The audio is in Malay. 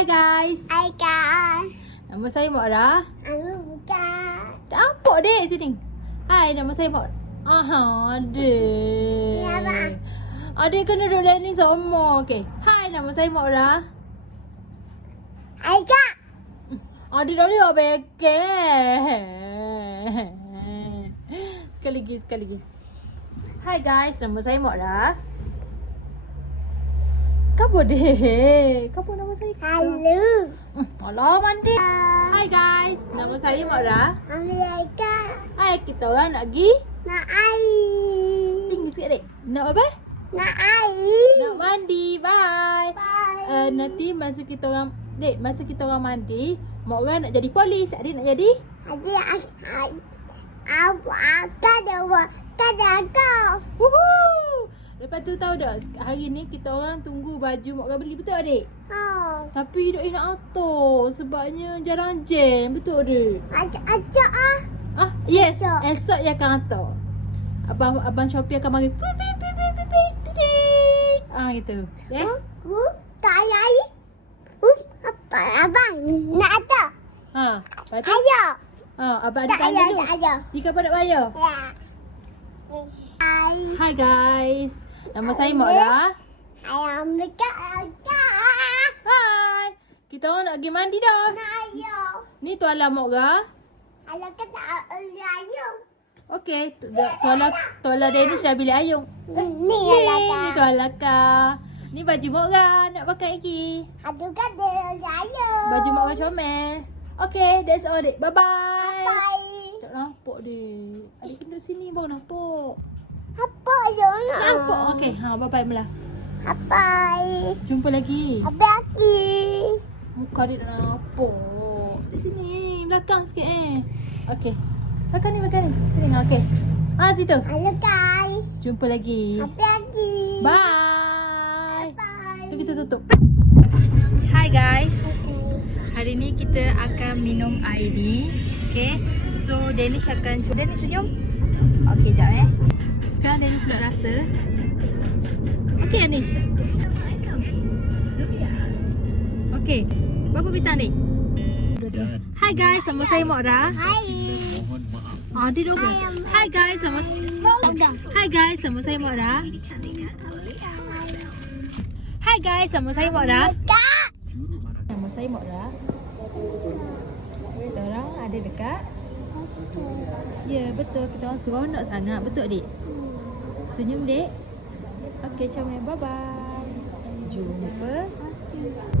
Hi guys. Hai kak. Nama saya Mak Ra. Aku bukan. Tak apa dek sini. Hai, nama saya Mak. Dek. Ya, Mak. Adik kena duduk lain ni semua. Okey. Hai, nama saya Mak Ra. Hai kak. Adik dah lihat beke. Sekali lagi. Hai guys, nama saya Mak Ra. Kamu deh. Kamu nama saya? Halo. Alah mandi. Hai guys, nama saya Mak Ra. Hai kak. Hai, kita orang nak pergi Nak air. tinggi sikit dek. Nak apa? Nak air. Nak mandi. Bye. Bye. Nanti masa kita orang mandi, mak orang nak jadi polis. Adik nak jadi? Ada kau. Woohoo! Lepas tu tahu tak, hari ni kita orang tunggu baju mak orang beli, betul adik? Oh. Tapi duk nak atur sebabnya jarang jam, betul adik? Acak ah. Ah, yes. Esok. Esok dia akan atur. Abang Shopee akan mari. Gitu. Ya. Tak ada air. Apa abang nak ada? Ha, lepas tu Ayo. abang ada Tak tanya ada, dulu. tak ada. Jika apa nak bayar? Ya. Hai. Hi guys. Nama saya Mak Ra. Ayam dekat. Hai. Kita orang nak pergi mandi dah. Nak ayam. Ni tuala Mak Ra. Ayam kata ayam. Okey, tuala Danish dah bilik ayung. Ni Ni ayam. tuala Kak. Ni baju Mak Ra nak pakai lagi. Aduh kata ayam. Baju Mak Ra comel. Okey, that's all dek. Bye bye. Bye. Tak nampak dek. Adik kena sini baru nampak. Apa yang Nampak. Okey, bye bye Mela. Apa? Jumpa lagi. Apa lagi? Muka dia tak nampak. Di sini, belakang sikit Okey. Belakang ni. Sini, okey. Situ. Halo guys. Jumpa lagi. Apa lagi? Bye. Bye. Tu kita tutup. Hi guys. Okay. Hari ni kita akan minum air ni. Okay. So Danish akan cuba. Danish senyum. Okay, sekejap Sekarang Danish pula rasa. Okay Danish. Okay. Berapa bintang ni? Hi guys, sama saya Mak Ra. Hai. Dia dulu. Hi guys, sama saya Mak Ra. Hi guys, sama saya Mak Ra. Kak. Nama saya Mak Ra. Kita orang ada dekat. Ya, betul. Kita orang seronok sangat. Betul, Dik? Senyum, Dik. Okey, comel. Bye-bye. Jumpa. Okay.